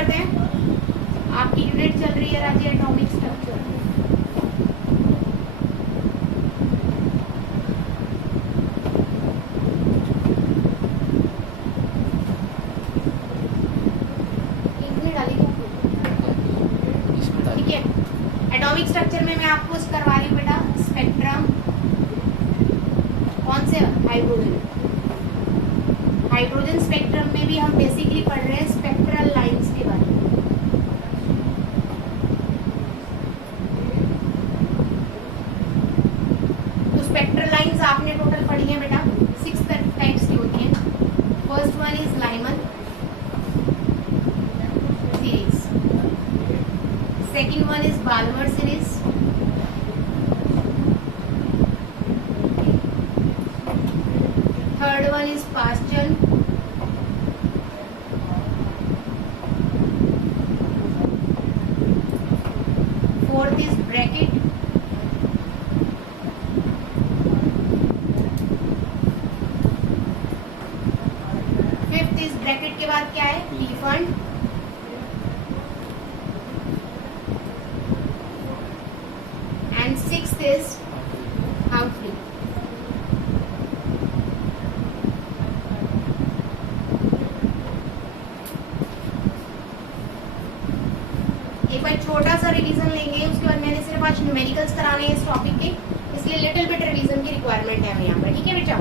करते हैं। आपकी यूनिट चल रही है राज्य एटॉमिक स्ट्रक्चर। ठीक है, एटॉमिक स्ट्रक्चर में मैं आपको करवा रही हूँ बेटा स्पेक्ट्रम। कौन से? हाइड्रोजन। हाइड्रोजन स्पेक्ट्रम में भी हम बेसिकली पढ़ रहे हैं स्पेक्ट्रल लाइंस के बारे में। तो स्पेक्ट्रल लाइंस आपने टोटल पढ़ी है बेटा, 6 टाइप्स की होती हैं। First one is Lyman series, second one is Balmer series, third one is Paschen, fourth is Brackett, fifth is Brackett के बाद क्या है? Pfund, and sixth is Humphrey. एक बार छोटा सा रिवीजन लेंगे, उसके बाद मैंने सिर्फ आज न्यूमेरिकल्स कराने हैं इस टॉपिक के, इसलिए लिटिल बिट रिवीजन की रिक्वायरमेंट है हमें यहाँ पर। ठीक है बेटा,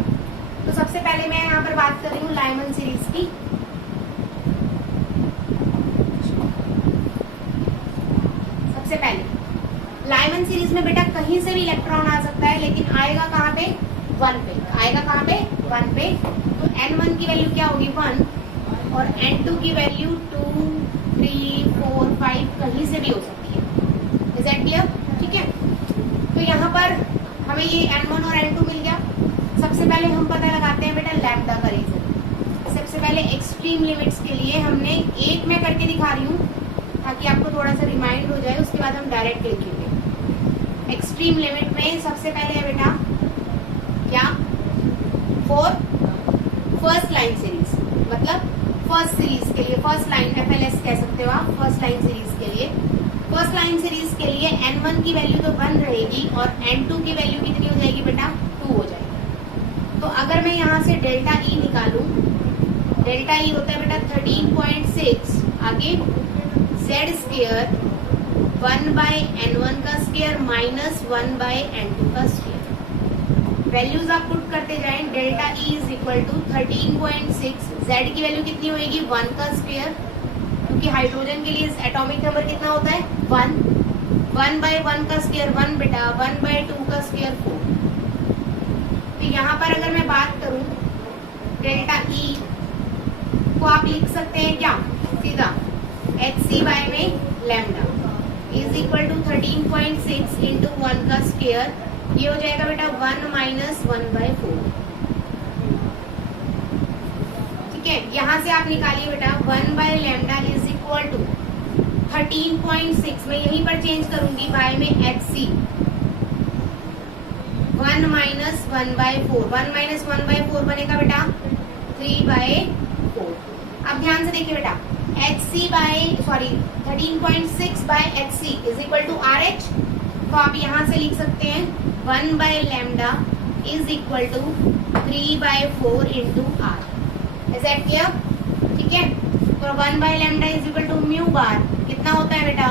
तो सबसे पहले मैं यहाँ पर बात कर रही हूँ लाइमन सीरीज की। सबसे पहले लाइमन सीरीज में बेटा कहीं से भी इलेक्ट्रॉन आ सकता है, लेकिन आएगा कहाँ पे? 1 पे। आएगा कहाँ पे? 1 पे। तो N1 की वैल्यू क्या होगी? 1, और N2 की वैल्यू 2, 3, 4, 5 कहीं से भी हो सकती है। Is that clear? ठीक है, तो यहाँ पर हमें ये N1 और N2 मिल गया। सबसे पहले हम पता लगाते हैं बेटा लैम्डा का रीजन। सबसे पहले एक्सट्रीम लिमिट्स के लिए हमने एक में करके दिखा रही हूँ ताकि आपको थोड़ा सा रिमाइंड हो जाए, उसके बाद हम डायरेक्ट लिखेंगे। एक्सट्रीम लिमिट में सबसे पहले है बेटा क्या? फॉर फर्स्ट लाइन सीरीज, मतलब फर्स्ट सीरीज के लिए, फर्स्ट लाइन FLS कह सकते हो आप, फर्स्ट लाइन सीरीज के लिए। फर्स्ट लाइन सीरीज के लिए N1 की वैल्यू तो 1 रहेगी और N2 की वैल्यू कितनी हो जाएगी बेटा? 2 हो जाएगी। तो अगर मैं यहाँ से डेल्टा E निकालूं, डेल्टा E होता है बेटा 13.6, आगे Z स्क्वायर 1/N1 का स्क्वायर माइनस 1/N2 का स्क्वायर। वैल्यूज आप पुट करते जाएं। Delta E is equal to 13.6, Z की वैल्यू कितनी होगी? 1 का स्क्वायर, क्योंकि हाइड्रोजन के लिए एटॉमिक नंबर कितना होता है? 1। 1/1 का स्क्वायर 1 बेटा, 1/2 का स्क्वायर 4। तो यहाँ पर अगर मैं बात करूं डेल्टा E को आप लिख सकते हैं क्या? सीधा HC/y में lambda is equal to 13.6 into 1 का स्क्वायर, ये हो जाएगा बेटा 1 माइनस 1/4। ठीक है, यहाँ से आप निकालिए बेटा 1/λ इज इक्वल टू 13.6, मैं यहीं पर चेंज करूंगी y में HC, 1 माइनस 1/4, 1 माइनस 1/4 बनेगा बेटा 3/4। अब ध्यान से देखिए बेटा, 13.6 by HC is equal to RH, तो आप यहाँ से लिख सकते हैं 1/λ is equal to 3/4 into R। Is that clear? ठीक है, तो 1/λ is equal to mu bar कितना होता है बेटा?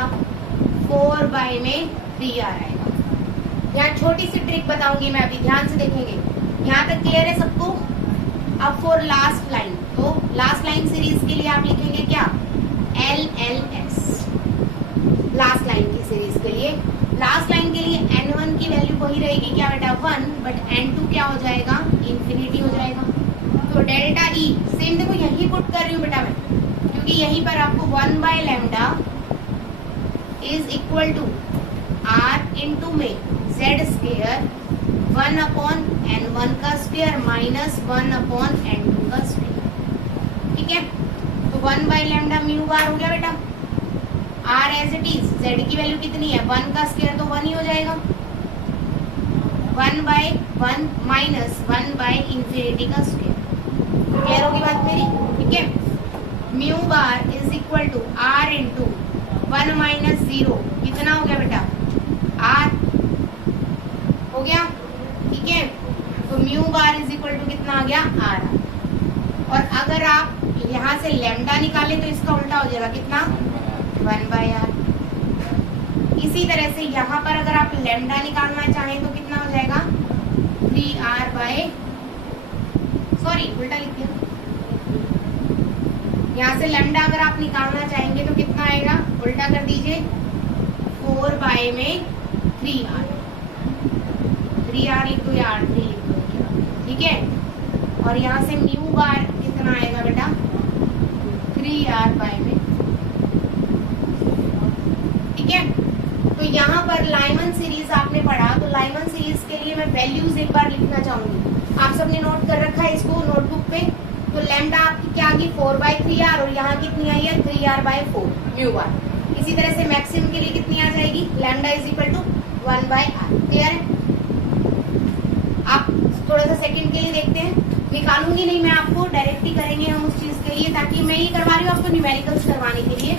4 में 3R आएगा। यहाँ छोटी सी ट्रिक बताऊंगी मैं अभी, ध्यान से देखेंगे। यहाँ तक क्लियर है सबको? अब फॉर लास्ट लाइन, तो लास्ट लाइन सीरीज के लिए आप लिखेंगे क्या? LLS, लास्ट लाइन की सीरीज के लिए। लास्ट लाइन के लिए N1 की वैल्यू वही रहेगी क्या बेटा? 1, बट N2 क्या हो जाएगा? इंफिनिटी हो जाएगा। तो डेल्टा E सेम, देखो यही पुट कर रही हूँ बेटा मैं, क्योंकि यहीं पर आपको 1/λ is equal to R into में Z स्क्वायर 1/N1 का स्क्वायर माइनस 1/N2 का स्क्वायर। ठीक है, तो 1/λ म्यू बार हो गया बेटा। R as it is, Z की वैल्यू कितनी है? 1 का स्क्वायर तो 1 ही हो जाएगा, 1/1 माइनस 1/इंफिनिटी का स्क्वायर। क्लियर होगी बात मेरी? ठीक है, mu bar is equal to R into 1 minus 0 कितना हो गया बेटा, आर हो गया, ठीक है। तो mu bar is equal to कितना आ गया, आर। और अगर आप यहाँ से लैम्डा निकाले तो इसका उल्टा हो जाएगा कितना, 1 बाय आर। इसी तरह से यहाँ पर अगर आप लैम्डा निकालना चाहें तो कितना हो जाएगा, 3r बाय, सॉरी उल्टा लिख दिया, यहाँ से लैम्डा अगर आप निकालना चाहेंगे तो कितना आएगा, उल्टा कर दीजिए, 4 बाय में 3r, 3r लिख दो या r3 लिख दो, ठीक है। और यहाँ से म्यू बार कितना आएगा बेटा, 3r बाय में, ठीक है। तो यहाँ पर लाइमन सीरीज आपने पढ़ा, तो लाइमन सीरीज के लिए मैं वैल्यूज एक बार लिखना चाहूंगी। आप सबने नोट कर रखा है इसको नोटबुक पे। तो लैम्डा आपकी क्या आ गई, 4/3r, और यहाँ कितनी आई है, 3r/4 म्यू बार। इसी तरह से मैक्सिमम के लिए कितनी आ जाएगी, lambda is equal to 1/r। Clear है। आप थोड़ा सा सेकंड के लिए देखते हैं, निकालूंगी नहीं मैं, आपको डायरेक्ट ही करेंगे हम उस चीज के लिए, ताकि मैं ये करवा रही हूँ आपको न्यूमेरिकल्स करवाने के लिए।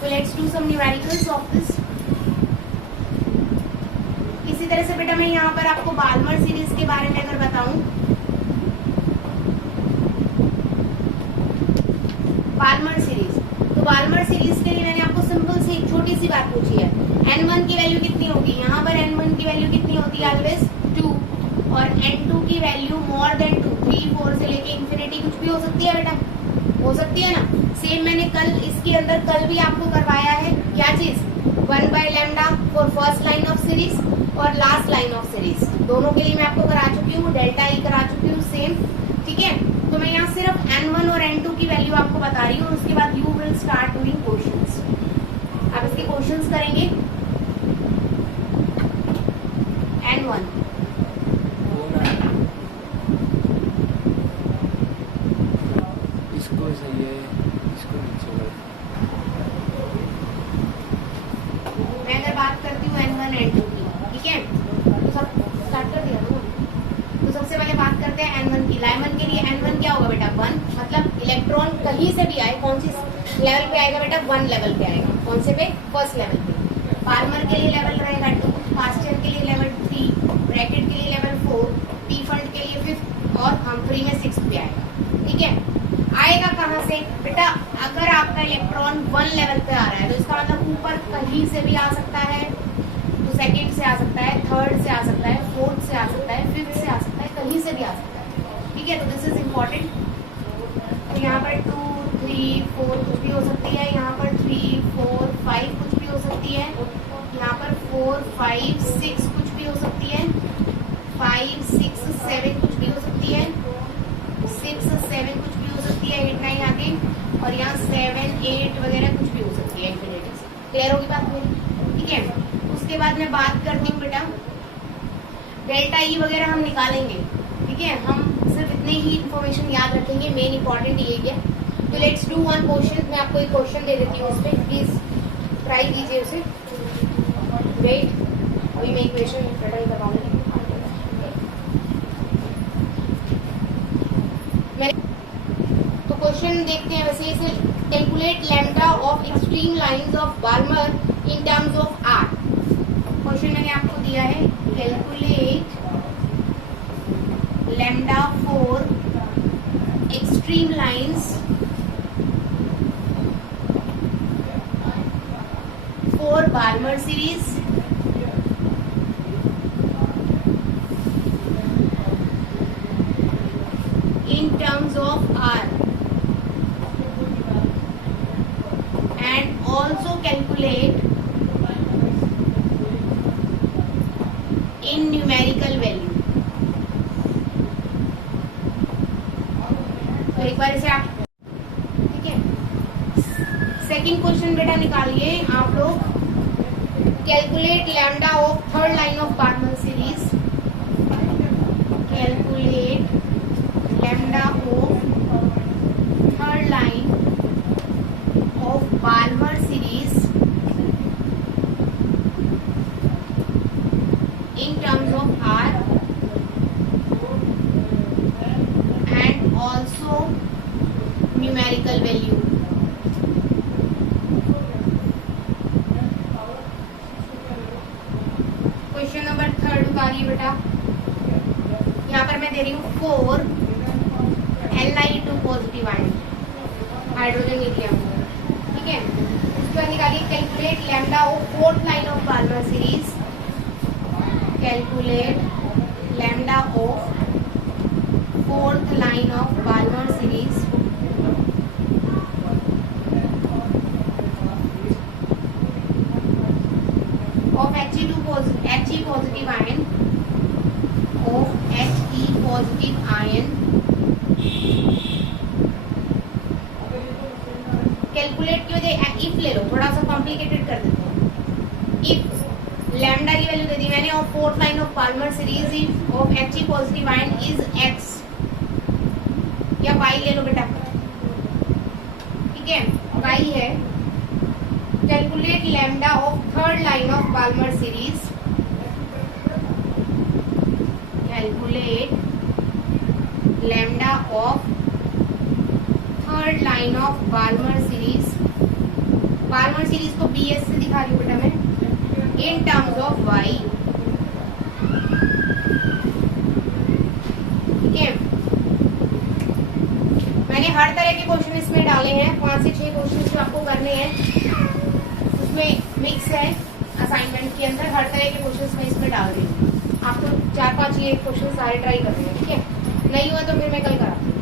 तो let's do some numericals of this. इसी तरह से बेटा मैं यहाँ पर आपको बाल्मर सीरीज के बारे में अगर बताऊं, बाल्मर सीरीज, तो बाल्मर सीरीज के लिए मैंने आपको सिंपल सी एक छोटी सी बात पूछी है, n1 की वैल्यू कितनी होगी, यहाँ पर n1 की वैल्यू कितनी होती है, ऑलवेज 2, और n2 की वैल्यू मोर देन 2, 3, 4 से लेके इंफिनिटी कुछ भी हो सकती है बेटा, हो सकती है ना। सेम मैंने कल इसके अंदर कल भी आपको करवाया है, क्या चीज, 1/λ for first line of series और लास्ट लाइन ऑफ सीरीज, दोनों के लिए मैं आपको करा चुकी हूँ, डेल्टा ई करा चुकी हूँ सेम, ठीक है। तो मैं यहाँ सिर्फ n1 और n2 की वैल्यू आपको बता रही हूँ, उसके बाद you will start doing questions. आप इसके क्वेश्चंस करेंगे। n1 इसको सही है, इसको नीचे लो। मैं अगर बात करती हूँ n1 n2 की, ठीक है, तो सब स्टार्ट कर दिया ना। तो सबसे पहले बात करते हैं n1 की। लाइमन के लिए n1 क्या होगा बेटा, 1, मतलब इलेक्ट्रॉन कहीं से भी आए, कौन सी लेवल पे आएगा बेटा, 1 लेवल पे आएगा, कौन से पे, फर्स्ट लेवल पे। पाल्मर के लिए लेवल रहेगा 2, पास्चर के लिए लेवल 3, ब्रैकेट के लिए लेवल 4, टी फंड के लिए 5, और हम्फ्री में 6 पे आएगा, ठीक है। आएगा कहाँ से बेटा, अगर आपका इलेक्ट्रॉन 1 लेवल पे आ रहा है तो इसका मतलब ऊपर कहीं से भी आ सकता है, तो सेकंड से आ सकता है, थर्ड से आ सकता है, फोर्थ से आ सकता है, फिफ्थ से आ सकता है, कहीं से भी आ सकता है, ठीक है। तो दिस इज इम्पोर्टेंट। तो यहाँ पर 2, 3, 4 कुछ भी हो सकती है, यहाँ पर 3, 4, 5 कुछ भी हो सकती है, यहाँ पर 4, 5, 6 कुछ भी हो सकती है, 5, 6, 7 कुछ भी हो सकती है, 6, 7 कुछ भी हो सकती है, 8, 9 आगे, और यहाँ 7, 8 वगैरह कुछ भी हो सकती है इंफिनिटी से। क्लियर होगी बात मेरी, ठीक है। उसके बाद मैं बात करती हूँ बेटा, डेल्टा ई वगैरह हम निकालेंगे, ठीक है। हम सिर्फ इतने ही इंफॉर्मेशन याद रखेंगे, मेन इंपॉर्टेंट यही है। तो लेट्स डू वन क्वेश्चन। मैं आपको एक क्वेश्चन दे देती हूँ, उस पर प्लीज ट्राई कीजिए उसे। वेट, अभी मैं इक्वेशन रिटर्न करवाऊंगी। तो क्वेश्चन देखते हैं, वैसे इसे calculate lambda of extreme lines of Balmer in terms of R. Question मैंने आपको दिया है, calculate lambda for extreme lines for Balmer series in terms of R, and also calculate in numerical value। तो एक बार इसे आप, ठीक है। सेकंड क्वेश्चन बेटा निकालिए आप लोग, calculate lambda of third line of Balmer series, calculate lambda of third line of Balmer series in terms of R, and also numerical value। यहाँ पर मैं दे रही हूँ 4 Ni2 positive ion, hydrogen lithium, ठीक है। उसके बाद निकालिए calculate lambda of fourth line of Balmer series, calculate lambda of fourth line of Balmer series of He positive ion, of He positive ion, calculate की वजह इफ ले लो, थोड़ा सा कॉम्प्लिकेटेड कर देते हैं। इफ लैम्डा की वैल्यू दे दी मैंने, और fourth line of Balmer series if of He positive ion is x, या y ले लो बेटा, ठीक है, y है। Calculate lambda of third line of Balmer series, calculate lambda of third line of Balmer series, Balmer series को BS से दिखा रही हूँ बेटा मैं, इन टर्म्स ऑफ y, ठीक है। मैंने हर तरह के क्वेश्चन इसमें डाले हैं, 5 से 6 क्वेश्चन जो आपको करने हैं, उसमें मिक्स है असाइनमेंट के अंदर, हर तरह के क्वेश्चन मैं इसमें डाल रही हूँ। आपको 4-5 ये क्वेश्चन सारे ट्राई करने हैं, ठीक है। नहीं हुआ तो फिर मैं कल कराती हूँ।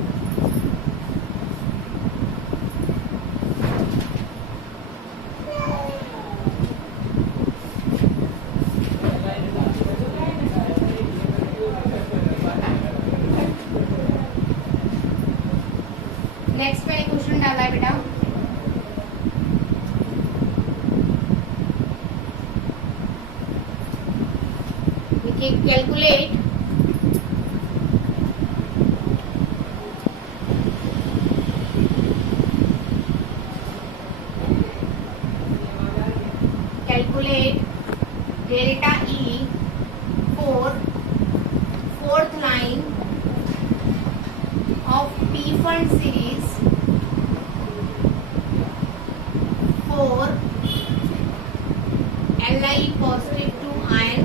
नेक्स्ट मैंने क्वेश्चन डाला है बेटा, देखिए calculate delta E for fourth line of P fund series for Li positive to ion,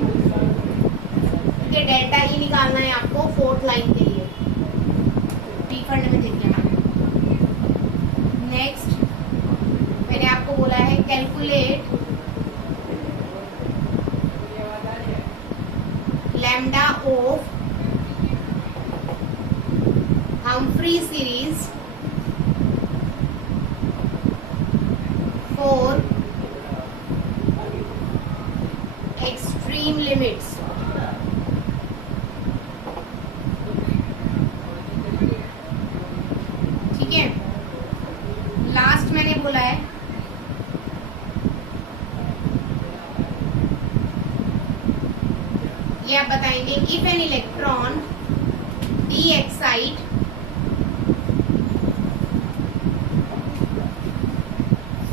के डेल्टा E निकालना है आपको फोर्थ लाइन के लिए, P फंड में देखिए मैंने। नेक्स्ट मैंने आपको बोला है calculate lambda of Humphrey series for extreme limits, ठीक है। लास्ट मैंने बोला है ये आप बताएंगे, if an electron D excite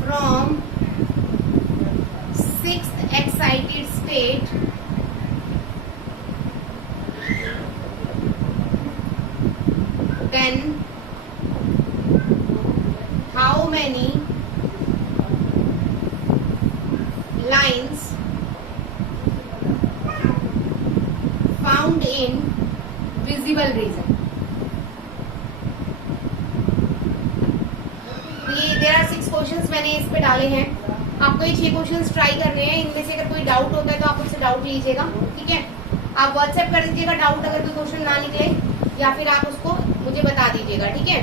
from 6th excited state then how many lines found in visible region। There are 6 questions मैंने इस पे डाले हैं, आपको ये 6 क्वेश्चंस ट्राई करने हैं। इनमें से अगर कोई डाउट होता है तो आप मुझसे डाउट लीजिएगा, ठीक है। आप व्हाट्सएप कर दीजिएगा डाउट अगर कोई क्वेश्चन ना निकले, या फिर आप उसको मुझे बता दीजिएगा, ठीक है।